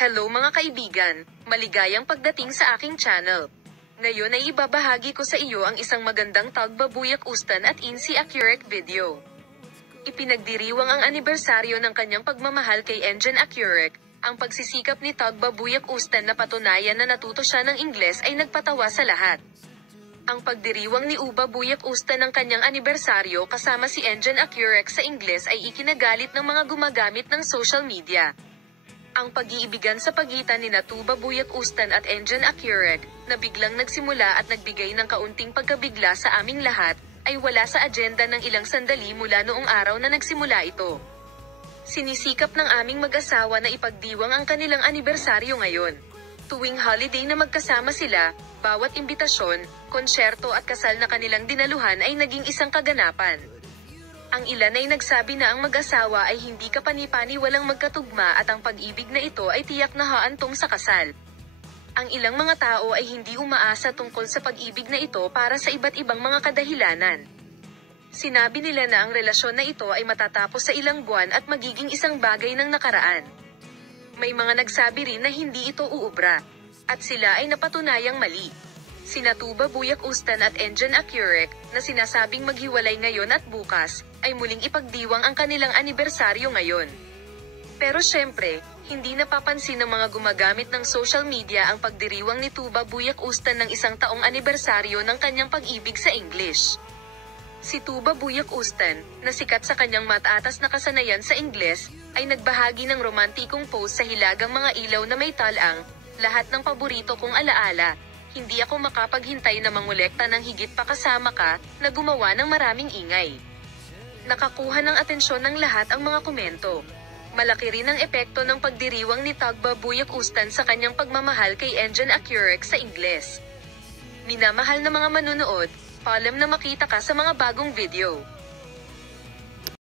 Hello mga kaibigan, maligayang pagdating sa aking channel. Ngayon ay ibabahagi ko sa iyo ang isang magandang Tagbabuyak Ustan at Insi Accurate video. Ipinagdiriwang ang anibersaryo ng kanyang pagmamahal kay Engine Accurate. Ang pagsisikap ni Tagbabuyak Ustan na patunayan na natuto siya ng Ingles ay nagpatawa sa lahat. Ang pagdiriwang ni Uba Buyak Ustan ng kanyang anibersaryo kasama si Engine Accurate sa Ingles ay ikinagalit ng mga gumagamit ng social media. Ang pag-iibigan sa pagitan ni Tuba Buyak Ustan at Engine Accurate, na biglang nagsimula at nagbigay ng kaunting pagkabigla sa aming lahat, ay wala sa agenda ng ilang sandali mula noong araw na nagsimula ito. Sinisikap ng aming mag-asawa na ipagdiwang ang kanilang anibersaryo ngayon. Tuwing holiday na magkasama sila, bawat imbitasyon, konsyerto at kasal na kanilang dinaluhan ay naging isang kaganapan. Ang ilan ay nagsabi na ang mag-asawa ay hindi kapani-paniwalang magkatugma at ang pag-ibig na ito ay tiyak na haantong sa kasal. Ang ilang mga tao ay hindi umaasa tungkol sa pag-ibig na ito para sa iba't ibang mga kadahilanan. Sinabi nila na ang relasyon na ito ay matatapos sa ilang buwan at magiging isang bagay ng nakaraan. May mga nagsabi rin na hindi ito uubra, at sila ay napatunayang mali. Sina Tuba Buyak Ustan at Engine Accurate, na sinasabing maghiwalay ngayon at bukas, ay muling ipagdiwang ang kanilang anibersaryo ngayon. Pero syempre, hindi napapansin ng mga gumagamit ng social media ang pagdiriwang ni Tuba Buyak Ustan ng isang taong anibersaryo ng kanyang pag-ibig sa English. Si Tuba Buyak Ustan, na sikat sa kanyang matatas na kasanayan sa Ingles, ay nagbahagi ng romantikong post sa hilagang mga ilaw na may talang, lahat ng paborito kong alaala. Hindi ako makapaghintay na mangolekta ng higit pa kasama ka, na gumawa ng maraming ingay. Nakakuha ng atensyon ng lahat ang mga komento. Malaki rin ang epekto ng pagdiriwang ni Tagbabuyak Ustan sa kanyang pagmamahal kay Engine Accurate sa Ingles. Minamahal na mga manunood, paalam na makita ka sa mga bagong video.